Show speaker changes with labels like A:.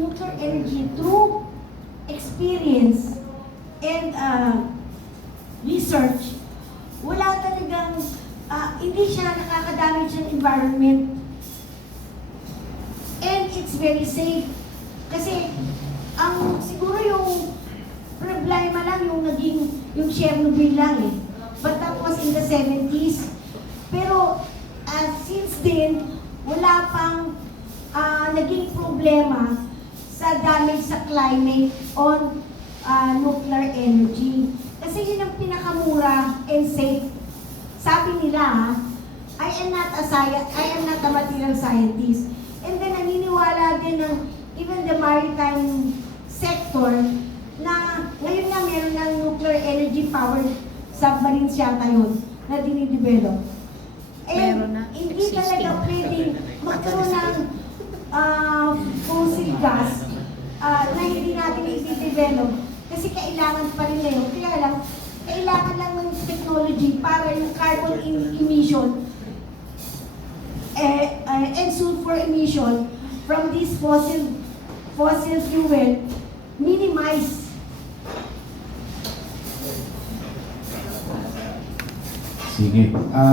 A: nuclear energy through experience and uh, research, wala talagang, ah, hindi siya nakakadamage ng environment. And it's very safe. Kasi, ang siguro yung problema lang yung naging, yung Chernobyl lang eh. But that was in the 70s. Pero, uh, since then, wala pang ah, naging problema sa damage sa climate on ah, nuclear energy. Kasi yun ang pinakamura and safe. Sabi nila, ha, I am not a sci- I am not a material scientist. And then naniniwala din ng even the maritime sector na ngayon nga meron ng nuclear energy powered submarines yata yun na dinidevelop. And
B: Meron na,
A: hindi
B: existing.
A: talaga pwedeng magkaroon ng ah, fossil gas na natin i-develop kasi kailangan pa rin ngayon. Kaya lang, kailangan lang ng technology para yung carbon em- emission eh, uh, and sulfur emission from this fossil fossil fuel minimize.
C: Sige. Ah,